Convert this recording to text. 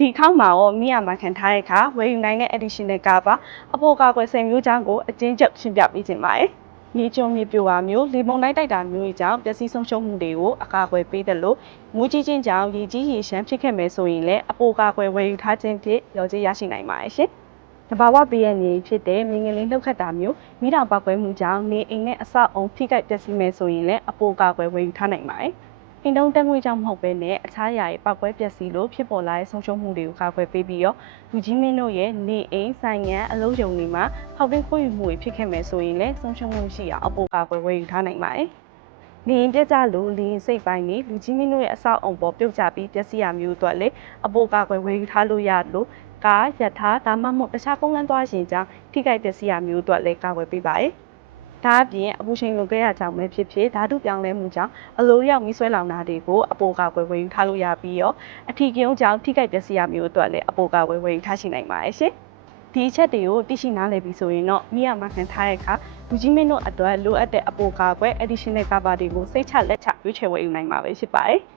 ဒီခေါက်မှာရောမိရမှာခံထားတဲ့အခါဝယ်ယူနိုင်တဲ့ additional cover အပေါ်ကာကွယ်10မျိုးချောင်းကိုအကျဉ်းချုပ်ရှင်းပြပေးခြင်းပါတယ်။မြေကျုံမြေပြိုပါမျိုးလေပုံလိုက်တိုက်တာမျိုးတွေကြောင့်ပျက်စီးဆုံးရှုံးမှုတွေကိုအကာအကွယ်ပေးတယ်လို့မူးကြီးချင်းကြောင့်ရေကြီးရေရှမ်းဖြစ်ခဲ့မယ်ဆိုရင်လည်းအပေါ်ကာကွယ်ဝယ်ယူထားခြင်းဖြင့်ရောကြေးရရှိနိုင်ပါတယ်ရှင်။တဘာဝပေးရနေဖြစ်တဲ့မြင်းငလင်းလှုပ်ခတ်တာမျိုးမိတောင်ပောက်ကွဲမှုကြောင့်နေအိမ်နဲ့အဆောက်အုံထိခိုက်ပျက်စီးမယ်ဆိုရင်လည်းအပေါ်ကာကွယ်ဝယ်ယူထားနိုင်ပါတယ်။အိမ်တုံးတက်ငွေကြောင့်မဟုတ်ဘဲနဲ့အခြားအရာတွေပောက်ကွဲပျက်စီးလို့ဖြစ်ပေါ်လာတဲ့ဆုံးရှုံးမှုတွေကိုကာကွယ်ပေးပြီးတော့လူကြီးမင်းတို့ရဲ့နေအိမ်ဆိုင်ငံအလုံးစုံတွေမှာဟောက်တွင်းခိုးယူမှုတွေဖြစ်ခဲ့မယ်ဆိုရင်လည်းဆုံးရှုံးမှုရှိအောင်အပေါ်ကာကွယ်ဝယ်ယူထားနိုင်ပါတယ်။နေရင်ပြက်ကြလို့လင်းစိတ်ပိုင်းနေလူကြီးမင်းတို့ရဲ့အဆောက်အုံပေါ်ပြုတ်ကျပြီးပျက်စီးရမျိုးအတွက်လည်းအပေါ်ကာကွယ်ဝယ်ယူထားလို့ရလို့ကားရထားဒါမှမဟုတ်တခြားကုန်းလန်းသွားရှင်ကြောင့်ထိခိုက်ပျက်စီးရမျိုးအတွက်လည်းကာကွယ်ပေးပါတယ်။ဒါအပြင်အပူချိန်လိုခဲ့ရကြောင်းပဲဖြစ်ဖြစ်ဓာတုပြောင်းလဲမှုကြောင့်အလိုရောက်မီးဆွဲလောင်တာတွေကိုအပေါ်ကာကွယ်ဝယ်ယူထားလို့ရပြီးတော့အထီးကျုံကြောင့်ထိခိုက်ပျက်စီးရမျိုးအတွက်လည်းအပေါ်ကာကွယ်ဝယ်ယူထားရှိနိုင်ပါတယ်ရှင်။ဒီအချက်တွေကိုသိရှိနားလည်ပြီးဆိုရင်တော့မိရမှာခံထားတဲ့အခါလူကြီးမင်းတို့အတွက်လိုအပ်တဲ့အပေါ်ကာကွယ် additional cover တွေကိုစိတ်ချလက်ချရွေးချယ်ဝယ်ယူနိုင်မှာပဲဖြစ်ပါတယ်။